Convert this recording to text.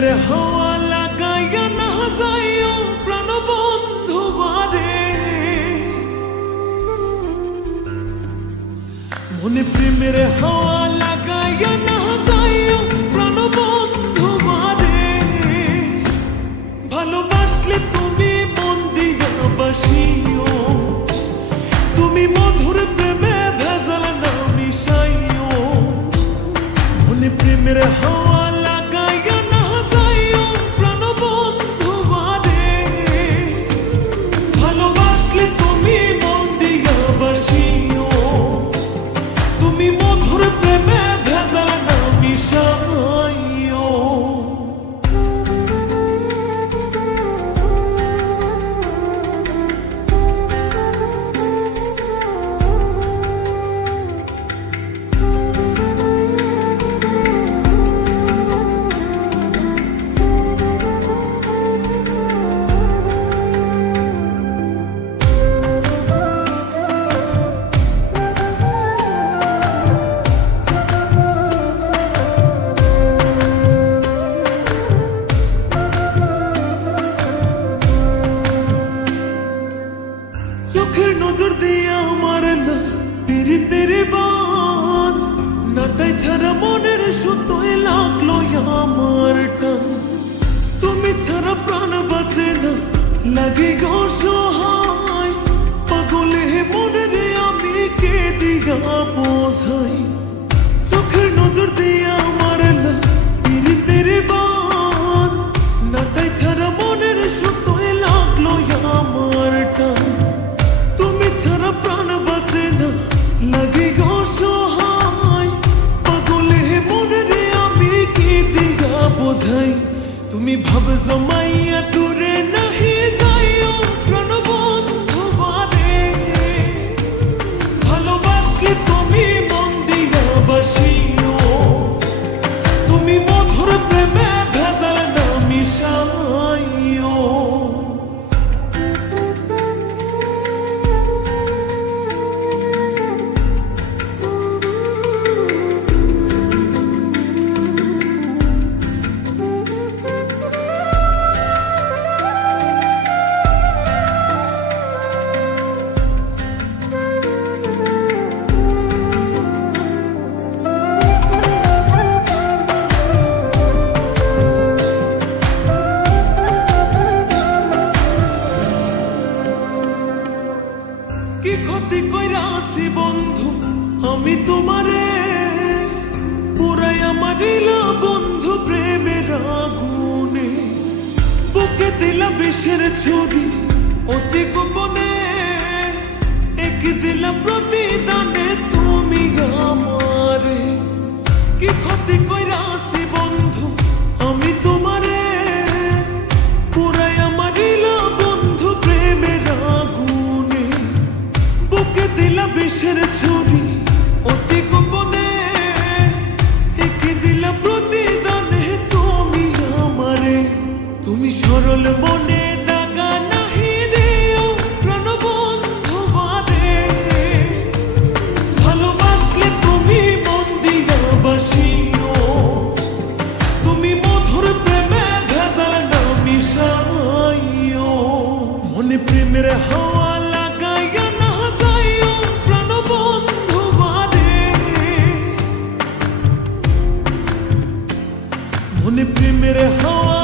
প্রেমের হাওয়া লাগাইয়া না যাইও প্রাণবন্ধু বারে, মনে প্রেমের হাওয়া লাগাইয়া না যাইও প্রাণবন্ধু বারে। ভালোবাসলে তুমি মন দিয়া বাসিও, তুমি মধুর প্রেমে ভেজাল না মিশাইও। মনে প্রেমের হাওয়া লাগাইয়া না যাইও প্রাণবন্ধু বারে, ভালোবাসলে তুমি মন দিয়া বাসিও, তুমি মধুর প্রেমে ভেজাল না মিশাইও। চোখের নজর দিয়ে আমার পীড়িতের বান, নাটাই ছাড়া মনের সুতোয় লাগলো আমার টান। তুমি ছাড়া প্রাণ বাঁচে না, লাগে গো সহায়, পাগলে মনের আমি কে দিয়া বোঝাই। চোখের নজর দিয়ে আমার পীড়িতের বান, নাটাই ছাড়া মনের সুতোয় লাগলো আমার টান। তুমি ছাড়া প্রাণ বাঁচে না, লাগে গো সহায়, পাগলে মনের আমি কি দিয়া বোঝাই। তুমি ভাব জমাইয়া দূরে নাহি যাইও প্রাণবন্ধু বারে, ভালোবাসলে তুমি মন দিয়া বাসিও, তুমি মধুর প্রেমে ভেজাল না মিশাইও। কি ক্ষতি কইরা আসি বন্ধু আমি তোমারে, পুরাইয়া মারিলা বন্ধু প্রেমের আগুনে। বুকে দিলা বিষের ছুরি অতি গোপনে, এক দিলা প্রতিদানে তুমি আমারে। কি ক্ষতি কইরা আসি বন্ধু আমি তোমারে, পুরাইয়া মারিলা বন্ধু প্রেমের আগুনে। বুকে দিলা বিষের ছুরি অতি গোপনে, একে দিলা প্রতিদানে তুমি আমারে। তুমি সরল মনে দাগা নাহি দিও প্রাণবন্ধু বারে, ভালোবাসলে তুমি মন দিয়া বাসিও, তুমি মধুর প্রেমে ভেজাল না মিশাইও। মনে প্রেমের হাওয়া লাগাইয়া না যাইও প্রাণবন্ধু বারে, মনে প্রেমের হাওয়া